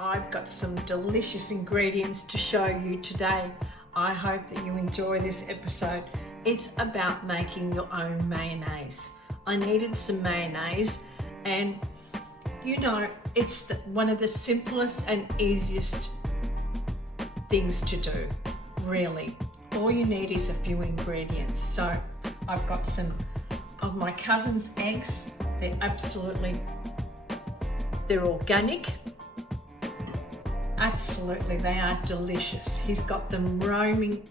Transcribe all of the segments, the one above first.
I've got some delicious ingredients to show you today. I hope that you enjoy this episode. It's about making your own mayonnaise. I needed some mayonnaise, and you know, it's one of the simplest and easiest things to do, really. All you need is a few ingredients. So I've got some of my cousin's eggs. They're organic. Absolutely, they are delicious. He's got them roaming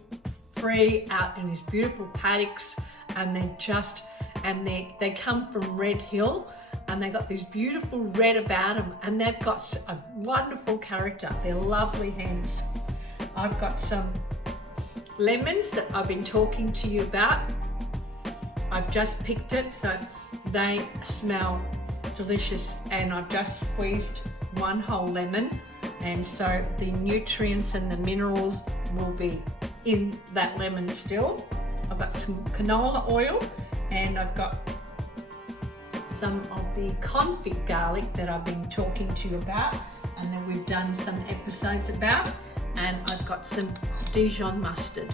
free out in his beautiful paddocks, and they come from Red Hill, and they got this beautiful red about them, and they've got a wonderful character. They're lovely hens. I've got some lemons that I've been talking to you about. I've just picked it, so they smell delicious, and I've just squeezed one whole lemon, and so the nutrients and the minerals will be in that lemon still. I've got some canola oil, and I've got some of the confit garlic that I've been talking to you about, and then we've done some episodes about, and I've got some Dijon mustard.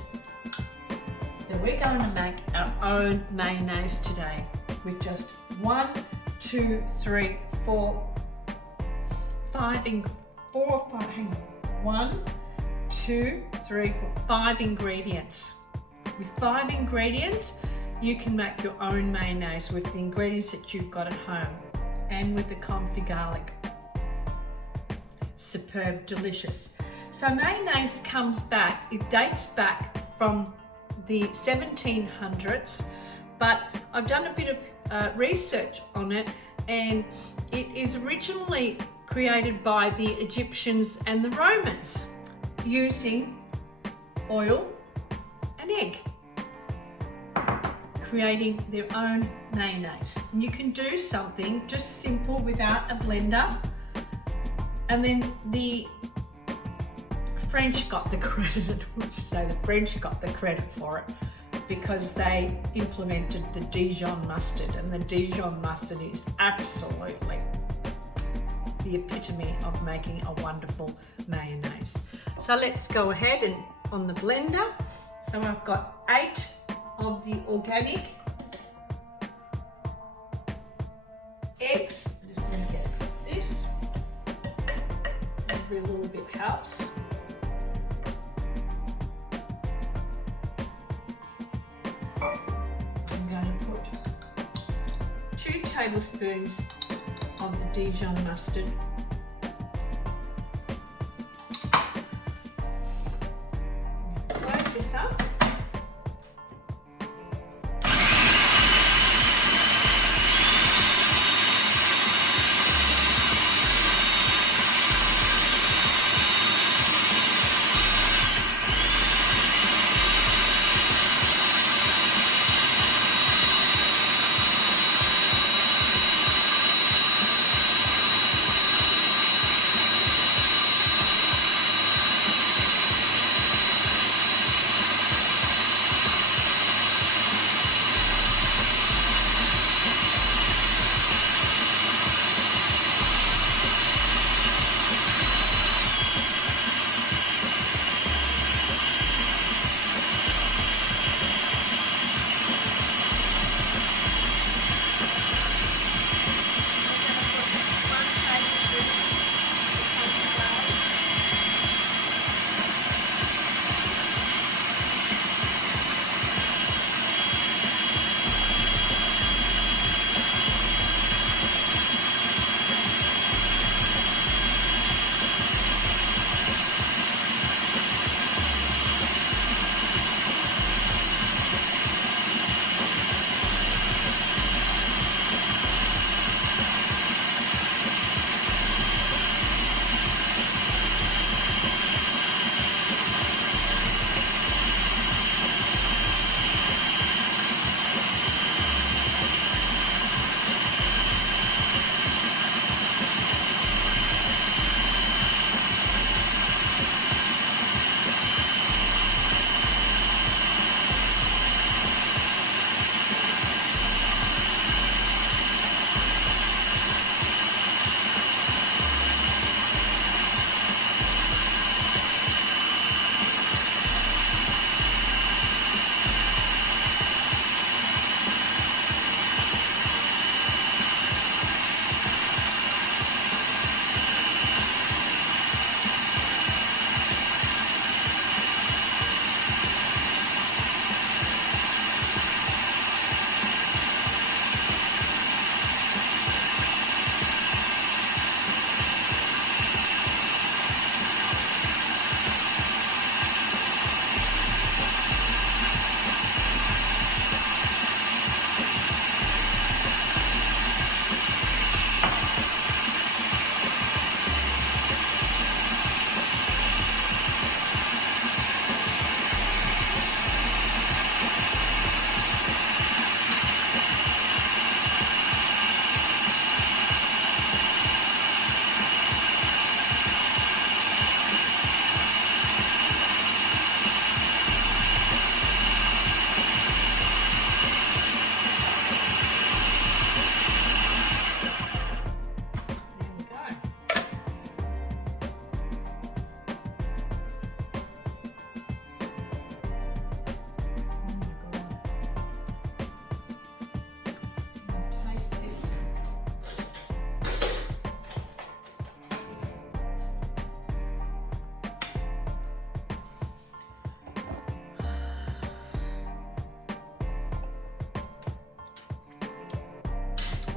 So we're going to make our own mayonnaise today with just 1, 2, 3, 4, 5 ingredients. With 5 ingredients, you can make your own mayonnaise with the ingredients that you've got at home, and with the confit garlic. Superb, delicious. So mayonnaise it dates back from the 1700s, but I've done a bit of research on it, and it is originally created by the Egyptians and the Romans using oil and egg, creating their own mayonnaise. And you can do something just simple without a blender, and then the French got the credit. The French got the credit for it because they implemented the Dijon mustard, and the Dijon mustard is absolutely the epitome of making a wonderful mayonnaise. So let's go ahead and on the blender. So I've got 8 of the organic eggs. I'm just going to get this. Every little bit helps. I'm going to put 2 tablespoons of the Dijon mustard. Close this up.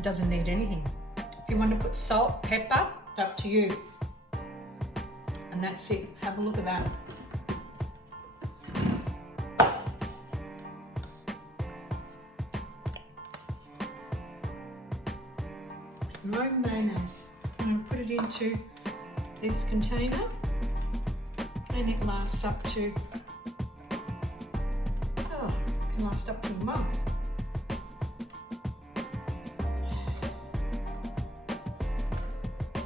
doesn't need anything. If you want to put salt, pepper, it's up to you. And that's it. Have a look at that. Roe mayonnaise. I'm going to put it into this container, and it lasts up to, can last up to a month.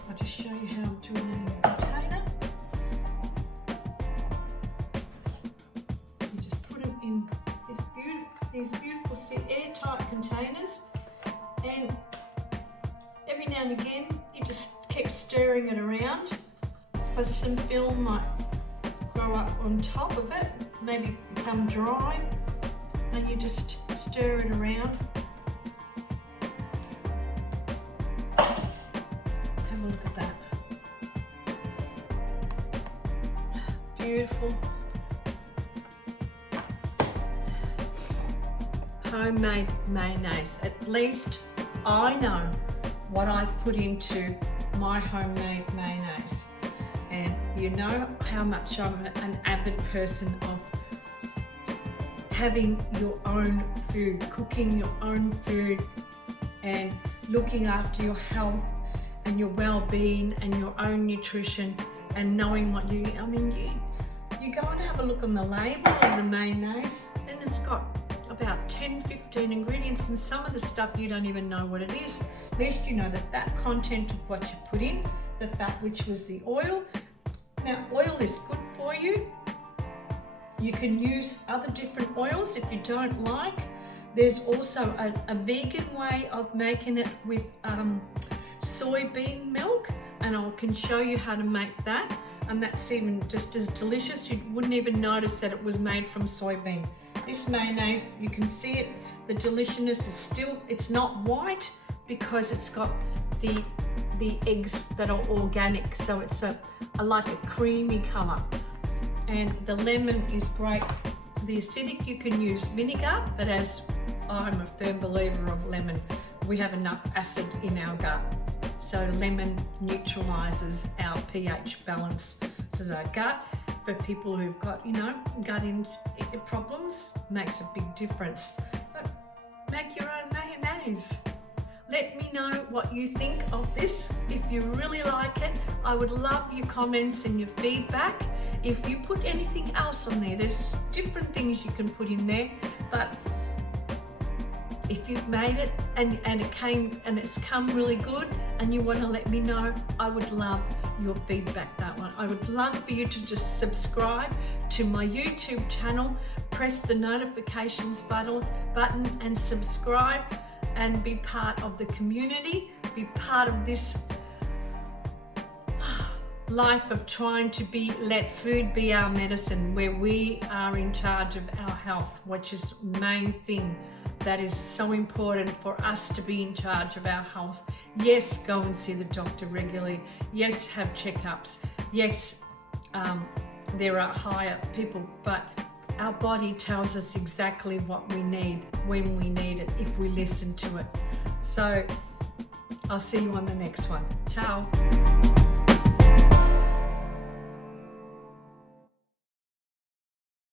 I'll just show you how I'm doing it in the container. You just put them in these beautiful airtight containers, and every now and again you just keep stirring it around because some film might grow up on top of it, maybe become dry, and you just stir it around. Have a look at that. Beautiful. Homemade mayonnaise. At least I know what I've put into my homemade mayonnaise, and you know how much I'm an avid person of having your own food, cooking your own food, and looking after your health and your well-being and your own nutrition, and knowing what you go and have a look on the label of the mayonnaise, and it's got about 10-15 ingredients, and some of the stuff you don't even know what it is. At least you know that content of what you put in, the fat, which was the oil. Now, oil is good for you. You can use other different oils if you don't like. There's also a vegan way of making it with soybean milk, and I can show you how to make that, and that's even just as delicious. You wouldn't even notice that it was made from soybean. This mayonnaise, you can see it, the deliciousness is still, it's not white because it's got the eggs that are organic, so it's like a creamy color. And the lemon is great. The acidic, you can use vinegar, but as I'm a firm believer of lemon, we have enough acid in our gut, so lemon neutralizes our pH balance. So the gut, for people who've got, gut problems, makes a big difference. But make your own mayonnaise. Let me know what you think of this. If you really like it, I would love your comments and your feedback. If you put anything else on there, there's different things you can put in there, but if you've made it and it's come really good and you want to let me know, I would love your feedback, that one. I would love for you to just subscribe to my YouTube channel, press the notifications button and subscribe, and be part of the community, be part of this life of trying to let food be our medicine, where we are in charge of our health, which is the main thing that is so important for us to be in charge of our health. Yes, go and see the doctor regularly. Yes, have checkups. Yes, there are higher people, but our body tells us exactly what we need, when we need it, if we listen to it. So I'll see you on the next one. Ciao.